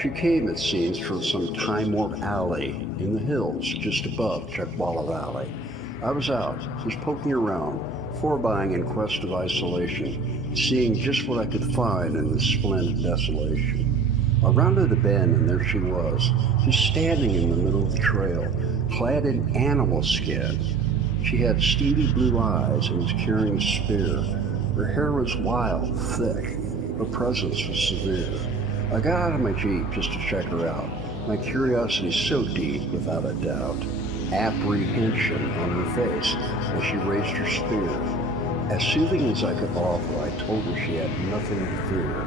She came, it seems, from some time-warp alley in the hills just above Chuckwalla Valley. I was out, just poking around, forebuying in quest of isolation, seeing just what I could find in this splendid desolation. I rounded a bend, and there she was, just standing in the middle of the trail, clad in animal skin. She had steely blue eyes and was carrying a spear. Her hair was wild, thick. Her presence was severe. I got out of my Jeep just to check her out, my curiosity so deep, without a doubt. Apprehension on her face as she raised her spear. As soothing as I could offer, I told her she had nothing to fear.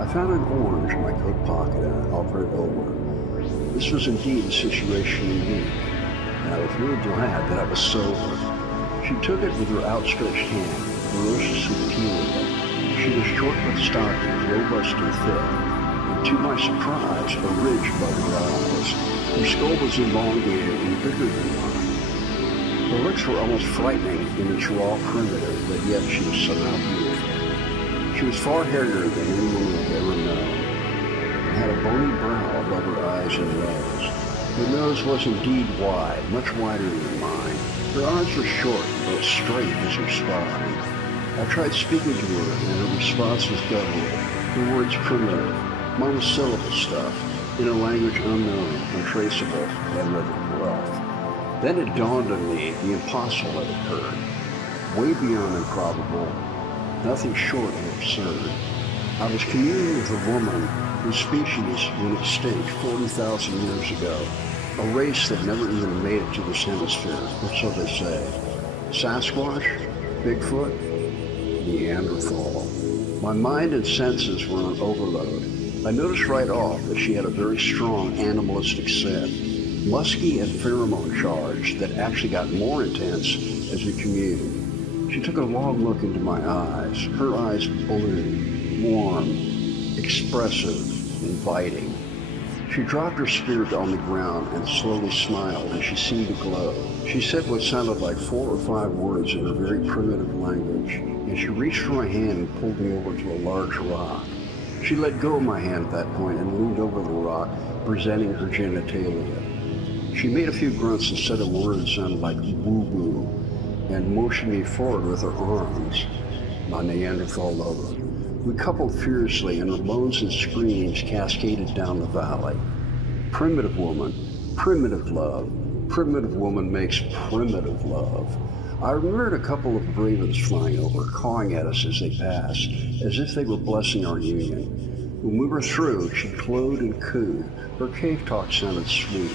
I found an orange in my coat pocket and I offered it over. This was indeed a situation unique, and I was really glad that I was sober. She took it with her outstretched hand, ferociously peeling it. She was short but stocky, robust and thick, and to my surprise, a ridge above her eyes. Her skull was elongated and bigger than mine. Her looks were almost frightening in its raw primitive, but yet she was somehow beautiful. She was far hairier than anyone I've ever known, and had a bony brow above her eyes and nose. Her nose was indeed wide, much wider than mine. Her arms were short, but straight as her spine. I tried speaking to her, and her response was guttural, her words primitive, monosyllable stuff, in a language unknown, untraceable, and rather rough. Then it dawned on me the impossible had occurred, way beyond improbable, nothing short of absurd. I was communing with a woman whose species went extinct 40,000 years ago, a race that never even made it to this hemisphere, or so they say. Sasquatch? Bigfoot? Neanderthal. My mind and senses were on overload. I noticed right off that she had a very strong animalistic scent, musky and pheromone charged that actually got more intense as we communed. She took a long look into my eyes, her eyes blue, warm, expressive, inviting. She dropped her spirit on the ground and slowly smiled, and she seemed to glow. She said what sounded like 4 or 5 words in her very primitive language, and she reached for my hand and pulled me over to a large rock. She let go of my hand at that point and leaned over the rock, presenting her genitalia. She made a few grunts and said a word that sounded like woo-woo, and motioned me forward with her arms, my Neanderthal lover. We coupled furiously, and her moans and screams cascaded down the valley. Primitive woman, primitive love. Primitive woman makes primitive love. I remembered a couple of ravens flying over, cawing at us as they passed, as if they were blessing our union. When we were through, she crowed and cooed. Her cave talk sounded sweet.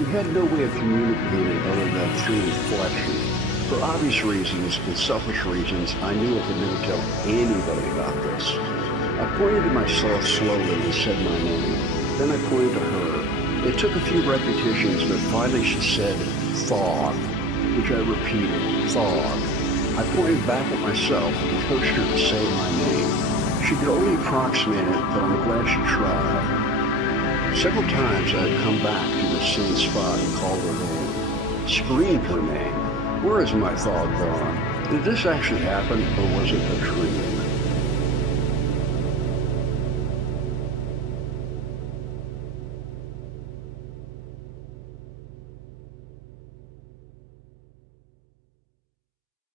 We had no way of communicating other than through reflection. For obvious reasons and selfish reasons, I knew I could never tell anybody about this. I pointed to myself slowly and said my name. Then I pointed to her. It took a few repetitions, but finally she said, "Fog," which I repeated, "Fog." I pointed back at myself and coaxed her to say my name. She could only approximate it, but I'm glad she tried. Several times I had come back to the same spot and called her name, screamed her name. Where is my thought gone? Did this actually happen, or was it a dream?